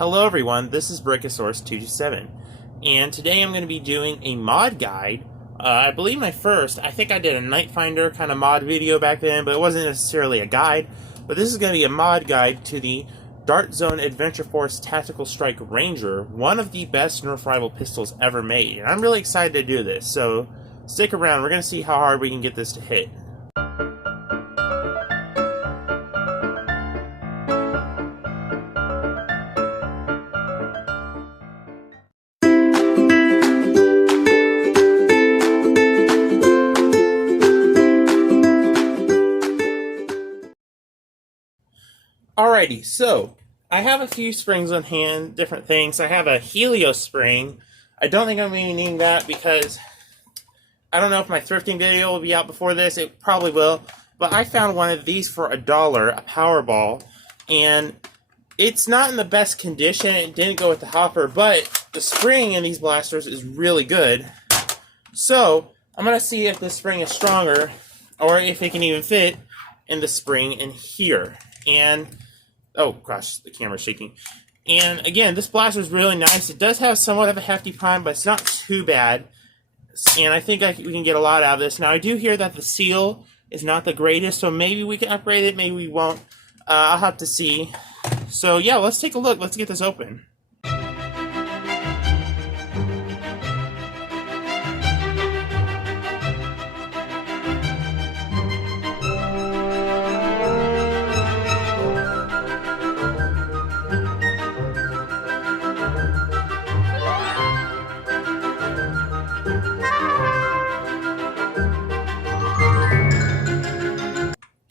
Hello everyone, this is Brachiosaurus227, and today I'm going to be doing a mod guide. I believe my first, I think I did a Night Finder kind of mod video back then, but it wasn't necessarily a guide. But this is going to be a mod guide to the Dart Zone Adventure Force Tactical Strike Ranger, one of the best Nerf rival pistols ever made. And I'm really excited to do this, so stick around, we're going to see how hard we can get this to hit. Alrighty, so I have a few springs on hand, different things. I have a Helios spring. I don't think I'm going to be needing that because I don't know if my thrifting video will be out before this. It probably will. But I found one of these for $1, a Powerball, and it's not in the best condition. It didn't go with the hopper, but the spring in these blasters is really good. So I'm going to see if the spring is stronger or if it can even fit in the spring in here. And oh gosh, the camera's shaking. And again, this blaster is really nice. It does have somewhat of a hefty prime, but it's not too bad. And I think we can get a lot out of this. Now, I do hear that the seal is not the greatest, so maybe we can upgrade it, maybe we won't. I'll have to see. So yeah, let's take a look. Let's get this open.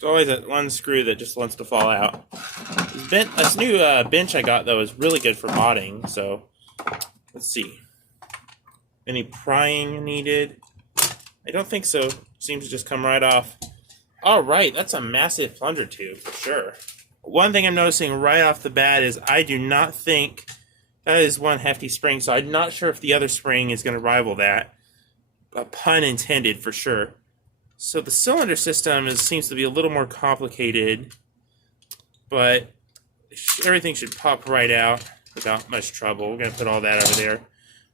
Always that one screw that just wants to fall out. This new bench I got, though, is really good for modding, so let's see. Any prying needed? I don't think so. Seems to just come right off. Alright, that's a massive plunger tube, for sure. One thing I'm noticing right off the bat is I do not think that is one hefty spring, so I'm not sure if the other spring is going to rival that. A pun intended, for sure. So the cylinder system seems to be a little more complicated, but everything should pop right out without much trouble. We're going to put all that over there.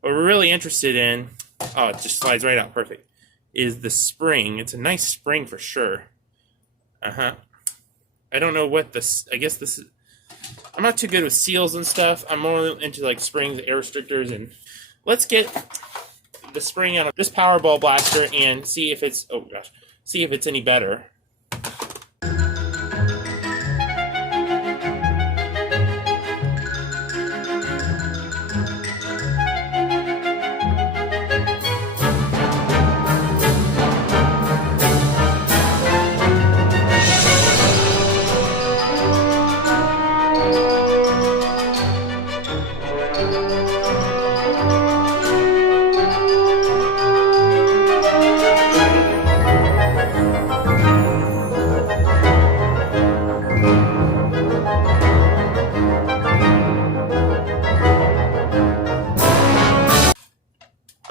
What we're really interested in, oh, it just slides right out, perfect, is the spring. It's a nice spring for sure. I don't know what this, I guess this is, I'm not too good with seals and stuff. I'm more into like springs, air restrictors, and let's get the spring out of this Powerball blaster and see if it's, oh gosh, see if it's any better.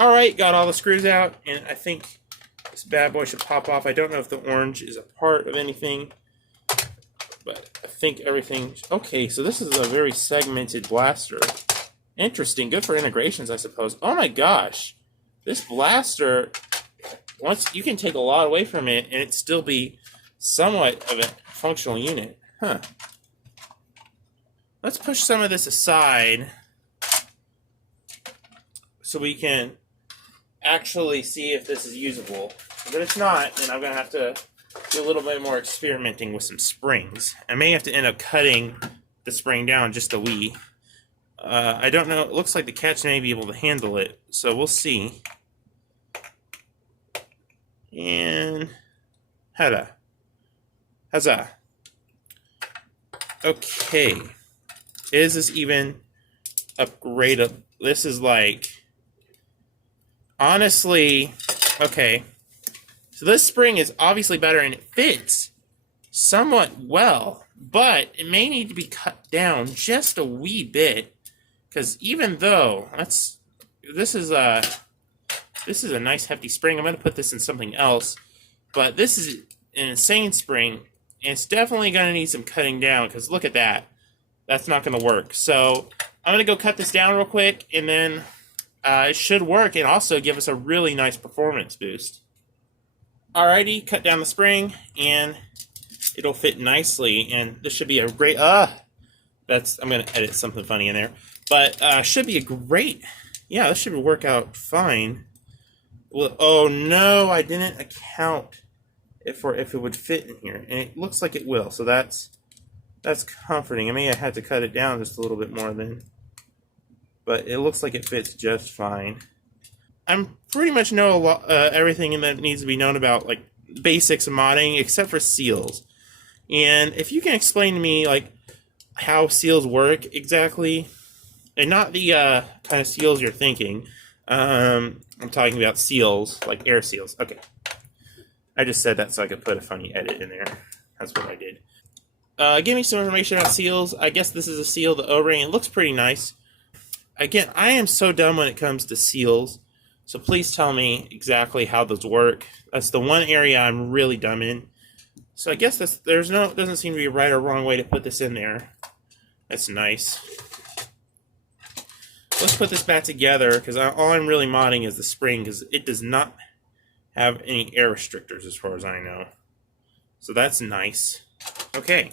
Alright, got all the screws out, and I think this bad boy should pop off. I don't know if the orange is a part of anything, but I think everything... Okay, so this is a very segmented blaster. Interesting, good for integrations, I suppose. Oh my gosh! This blaster, once you can take a lot away from it, and it still be somewhat of a functional unit. Huh. Let's push some of this aside so we can actually see if this is usable. But if not, then I'm going to have to do a little bit more experimenting with some springs. I may have to end up cutting the spring down just a wee. I don't know. It looks like the catch may be able to handle it, so we'll see. And huzzah. Okay. Is this even upgradable? This is like, honestly, okay. So this spring is obviously better and it fits somewhat well, but it may need to be cut down just a wee bit, because even though this is a nice hefty spring. I'm going to put this in something else, but this is an insane spring, and it's definitely going to need some cutting down, because look at that. That's not going to work. So I'm going to go cut this down real quick, and then it should work and also give us a really nice performance boost. Alrighty, cut down the spring, and it'll fit nicely, and this should be a great, I'm going to edit something funny in there, but should be a great, yeah, this should work out fine. Well, oh no, I didn't account if it would fit in here, and it looks like it will, so that's comforting. I may have had to cut it down just a little bit more then, but it looks like it fits just fine. I'm pretty much know a lot, everything that needs to be known about like basics of modding, except for seals. And if you can explain to me like how seals work exactly, and not the kind of seals you're thinking. I'm talking about seals, like air seals. Okay. I just said that so I could put a funny edit in there. That's what I did. Give me some information about seals. I guess this is a seal, the O-ring. It looks pretty nice. Again, I am so dumb when it comes to seals, so please tell me exactly how those work. That's the one area I'm really dumb in. So I guess doesn't seem to be a right or wrong way to put this in there. That's nice. Let's put this back together, because all I'm really modding is the spring, because it does not have any air restrictors as far as I know. So that's nice. Okay.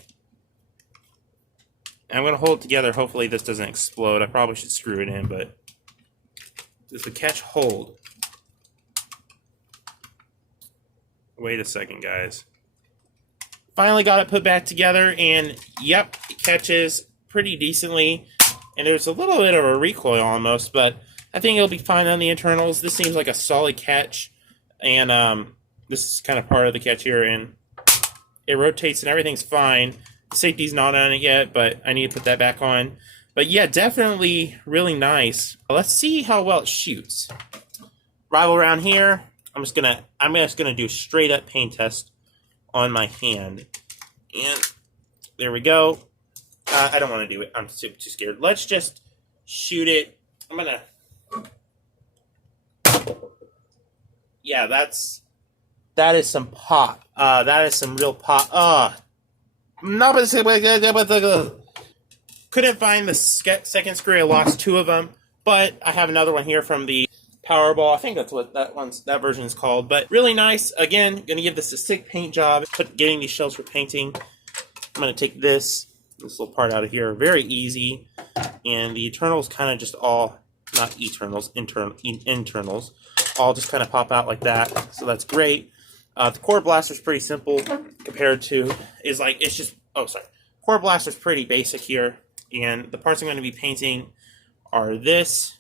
I'm going to hold it together. Hopefully this doesn't explode. I probably should screw it in, but does the catch hold? Wait a second, guys. Finally got it put back together, and yep, it catches pretty decently. And there's a little bit of a recoil almost, but I think it'll be fine on the internals. This seems like a solid catch, and this is kind of part of the catch here, and it rotates and everything's fine. The safety's not on it yet, but I need to put that back on. But yeah, definitely really nice. Let's see how well it shoots. Rival round here. I'm just gonna do a straight up paint test on my hand, and there we go. I don't want to do it. I'm too scared. Let's just shoot it. Yeah, that is some pop. That is some real pop. Couldn't find the second screw. I lost two of them, but I have another one here from the Powerball. I think that's what that version is called. But really nice. Again, gonna give this a sick paint job. Getting these shells for painting. I'm gonna take this little part out of here. Very easy, and the internals kind of just all, not eternals, internals, all just kind of pop out like that. So that's great. The core blaster is pretty simple compared to core blaster is pretty basic here, and the parts I'm going to be painting are this.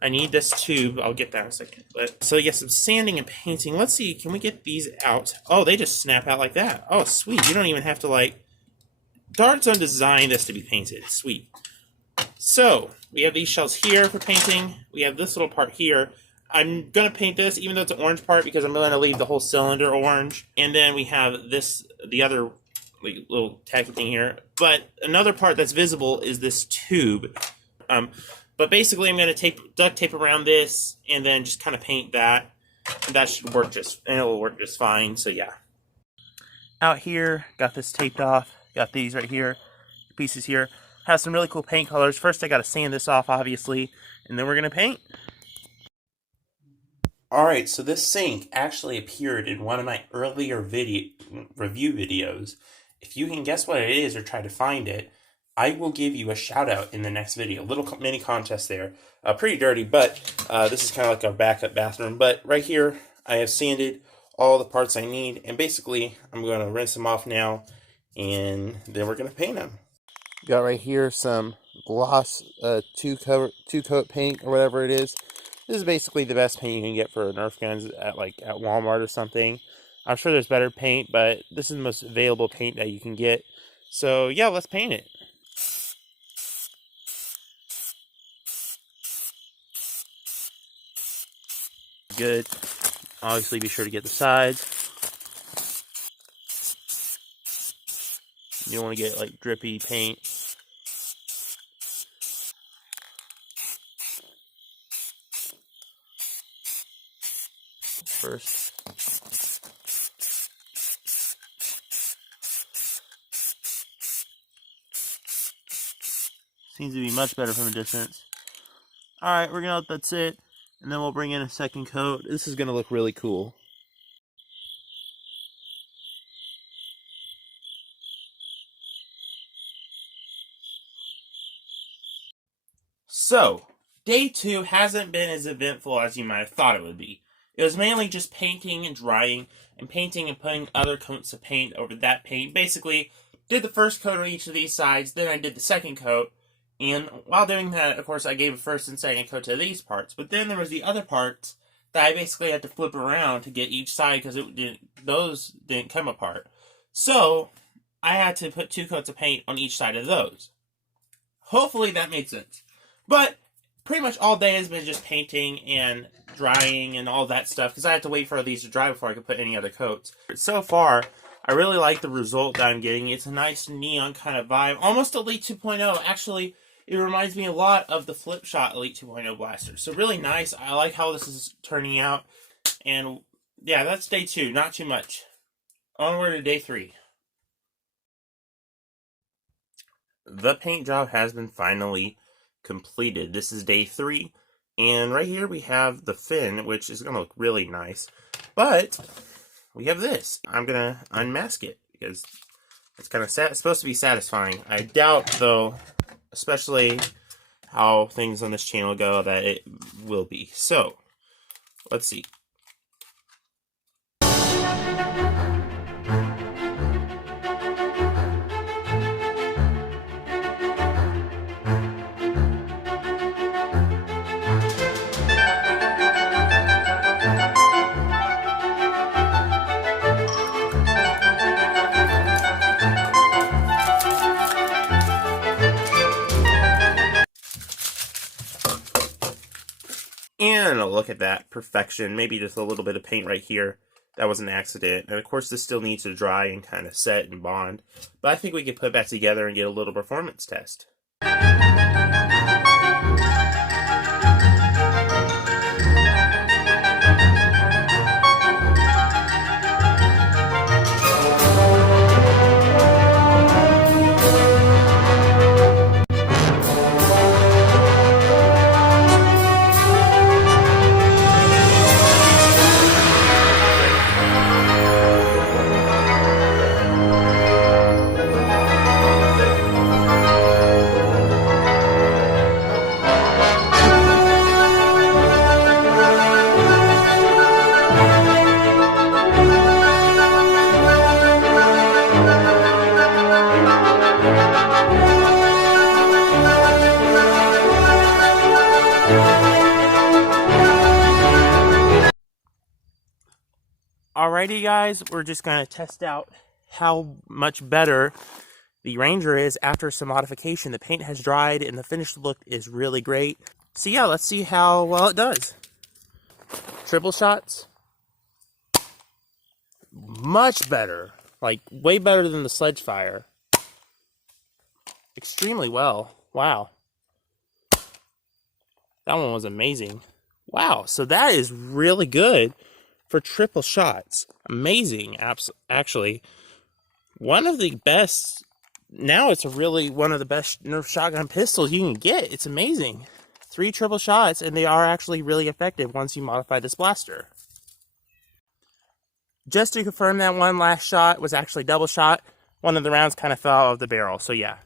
I need this tube. I'll get that in a second. But so yes, some sanding and painting. Let's see. Can we get these out? Oh, they just snap out like that. Oh, sweet. You don't even have to like. Dart's undesigned this to be painted. Sweet. So we have these shells here for painting. We have this little part here. I'm going to paint this, even though it's an orange part, because I'm going to leave the whole cylinder orange. And then we have this, the other little tacky thing here. But another part that's visible is this tube. But basically, I'm going to duct tape around this, and then just kind of paint that. And that should work and it'll work just fine. So yeah. Out here, got this taped off. Got these right here, pieces here. Has some really cool paint colors. First, I got to sand this off, obviously, and then we're going to paint. Alright, so this sink actually appeared in one of my earlier review videos. If you can guess what it is or try to find it, I will give you a shout out in the next video. A little mini contest there. Pretty dirty, but this is kind of like a backup bathroom. But right here, I have sanded all the parts I need, and basically, I'm going to rinse them off now, and then we're going to paint them. Got right here some gloss two-coat paint or whatever it is. This is basically the best paint you can get for Nerf guns at Walmart or something. I'm sure there's better paint, but this is the most available paint that you can get. So yeah, let's paint it. Good. Obviously, be sure to get the sides. You don't want to get like drippy paint. First. Seems to be much better from a distance. Alright, we're going to let that sit, and then we'll bring in a second coat. This is going to look really cool. So, day 2 hasn't been as eventful as you might have thought it would be. It was mainly just painting and drying, and painting and putting other coats of paint over that paint. Basically, did the first coat on each of these sides, then I did the second coat, and while doing that, of course, I gave a first and second coat to these parts. But then there was the other parts that I basically had to flip around to get each side because those didn't come apart. So, I had to put 2 coats of paint on each side of those. Hopefully that made sense. But pretty much all day has been just painting and drying and all that stuff because I had to wait for these to dry before I could put any other coats. So far, I really like the result that I'm getting. It's a nice neon kind of vibe. Almost Elite 2.0. Actually, it reminds me a lot of the Flip Shot Elite 2.0 blaster. So really nice. I like how this is turning out. And yeah, that's day 2. Not too much. Onward to day 3. The paint job has been finally completed. This is day 3. And right here we have the fin, which is going to look really nice. But we have this. I'm going to unmask it because it's kind of it's supposed to be satisfying. I doubt, though, especially how things on this channel go, that it will be. So, let's see. And a look at that perfection. Maybe just a little bit of paint right here. That was an accident. And of course this still needs to dry and kind of set and bond. But I think we can put it back together and get a little performance test. Alrighty guys, we're just going to test out how much better the Ranger is after some modification. The paint has dried and the finished look is really great. So yeah, let's see how well it does. Triple shots. Much better. Like, way better than the Sledge Fire. Extremely well. Wow. That one was amazing. Wow, so that is really good for triple shots. Amazing, actually. One of the best, now it's really one of the best Nerf shotgun pistols you can get. It's amazing. 3 triple shots, and they are actually really effective once you modify this blaster. Just to confirm, that one last shot was actually double shot. One of the rounds kind of fell out of the barrel, so yeah.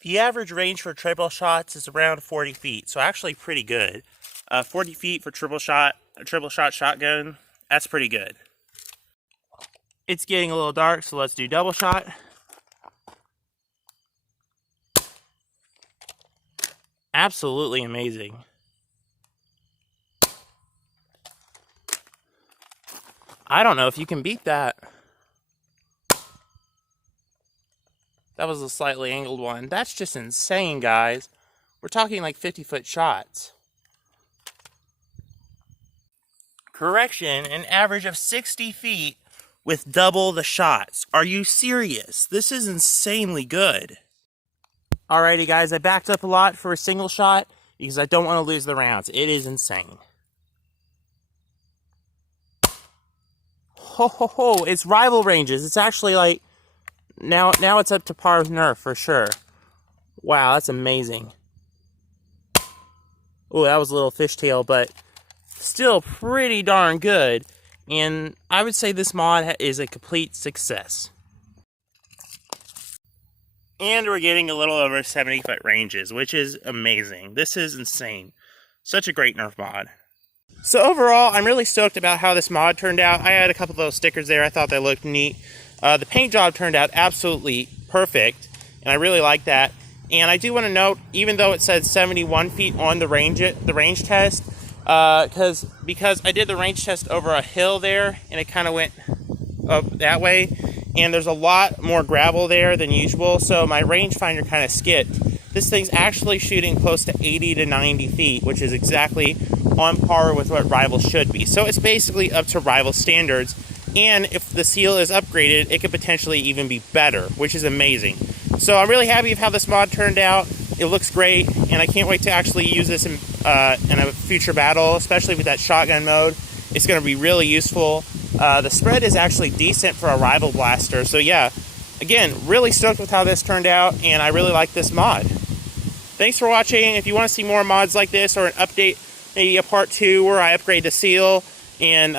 The average range for triple shots is around 40 feet, so actually pretty good. 40 feet for a triple shot shotgun, that's pretty good. It's getting a little dark, so let's do double shot. Absolutely amazing. I don't know if you can beat that. That was a slightly angled one. That's just insane, guys. We're talking like 50-foot shots. Correction, an average of 60 feet with double the shots. Are you serious? This is insanely good. Alrighty guys, I backed up a lot for a single shot because I don't want to lose the rounds. It is insane. Ho ho ho, it's rival ranges. It's actually like, now it's up to par with Nerf for sure. Wow, that's amazing. Oh, that was a little fishtail, but still pretty darn good. And I would say this mod is a complete success. And we're getting a little over 70-foot ranges, which is amazing. This is insane. Such a great Nerf mod. So overall, I'm really stoked about how this mod turned out. I had a couple of those stickers there. I thought they looked neat. The paint job turned out absolutely perfect, and I really like that. And I do want to note, even though it said 71 feet on the range test, because I did the range test over a hill there, and it kind of went up that way, and there's a lot more gravel there than usual, so my rangefinder kind of skipped. This thing's actually shooting close to 80 to 90 feet, which is exactly on par with what Rival should be. So it's basically up to Rival standards, and if the seal is upgraded, it could potentially even be better, which is amazing. So I'm really happy with how this mod turned out. It looks great, and I can't wait to actually use this in a future battle, especially with that shotgun mode. It's going to be really useful. The spread is actually decent for a Rival blaster, so yeah, again, really stoked with how this turned out, and I really like this mod. Thanks for watching. If you want to see more mods like this, or an update, maybe a part 2 where I upgrade the seal, and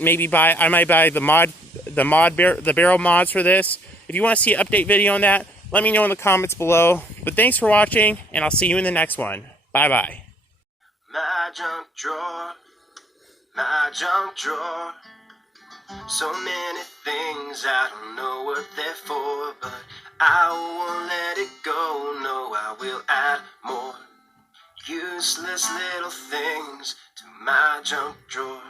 maybe I might buy the barrel mods for this. If you want to see an update video on that, let me know in the comments below. But thanks for watching, and I'll see you in the next one. Bye-bye. My junk drawer, my junk drawer. So many things I don't know what they're for, but I won't let it go. No, I will add more useless little things to my junk drawer.